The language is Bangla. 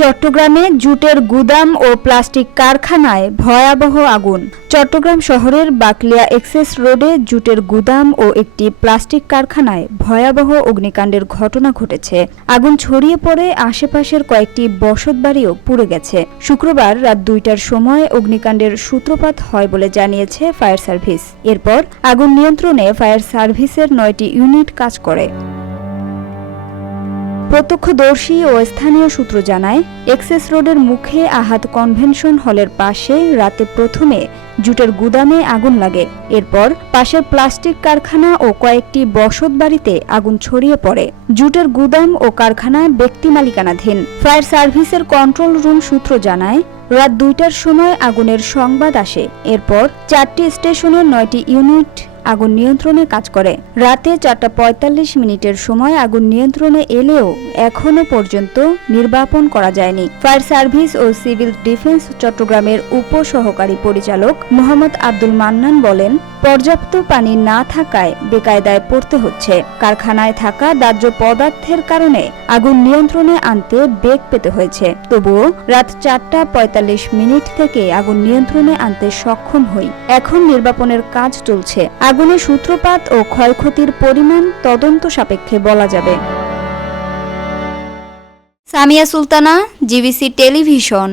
চট্টগ্রামে জুটের গুদাম ও প্লাস্টিক কারখানায় ভয়াবহ আগুন। চট্টগ্রাম শহরের বাকলিয়া এক্সেস রোডে জুটের গুদাম ও একটি প্লাস্টিক কারখানায় ভয়াবহ অগ্নিকাণ্ডের ঘটনা ঘটেছে। আগুন ছড়িয়ে পড়ে আশেপাশের কয়েকটি বসতবাড়িও পুড়ে গেছে। শুক্রবার রাত ২টার সময় অগ্নিকাণ্ডের সূত্রপাত হয় বলে জানিয়েছে ফায়ার সার্ভিস। এরপর আগুন নিয়ন্ত্রণে ফায়ার সার্ভিসের ৯টি ইউনিট কাজ করে। প্রত্যক্ষদর্শী ও স্থানীয় সূত্র জানায়, এক্সেস রোডের মুখে আহাদ কনভেনশন হলের পাশে রাতে প্রথমে জুটের গুদামে আগুন লাগে। এরপর পাশের প্লাস্টিক কারখানা ও কয়েকটি বসতবাড়িতে আগুন ছড়িয়ে পড়ে। জুটের গুদাম ও কারখানা ব্যক্তি মালিকানাধীন। ফায়ার সার্ভিসের কন্ট্রোল রুম সূত্র জানায়, রাত ২টার সময় আগুনের সংবাদ আসে। এরপর ৪টি স্টেশনের ৯টি ইউনিট আগুন নিয়ন্ত্রণে কাজ করে। রাতে ৪টা৪৫ সময় আগুন নিয়ন্ত্রণে এলেও এখনও পর্যন্ত নির্বাপন করা যায়নি। ফায়ার সার্ভিস ও সিভিল ডিফেন্স চট্টগ্রামের উপসহকারী পরিচালক মোহাম্মদ আব্দুল মান্নান বলেন, পর্যাপ্ত পানি না থাকায় বেকায়দায় পড়তে হচ্ছে। কারখানায় থাকা দাহ্য পদার্থের কারণে আগুন নিয়ন্ত্রণে আনতে বেগ পেতে হয়েছে। তবুও রাত ৪টা৪৫ থেকে আগুন নিয়ন্ত্রণে আনতে সক্ষম হই। এখন নির্বাপনের কাজ চলছে। আগুনের সূত্রপাত ও ক্ষয়ক্ষতির পরিমাণ তদন্ত সাপেক্ষে বলা যাবে। Samia Sultana, GBC television.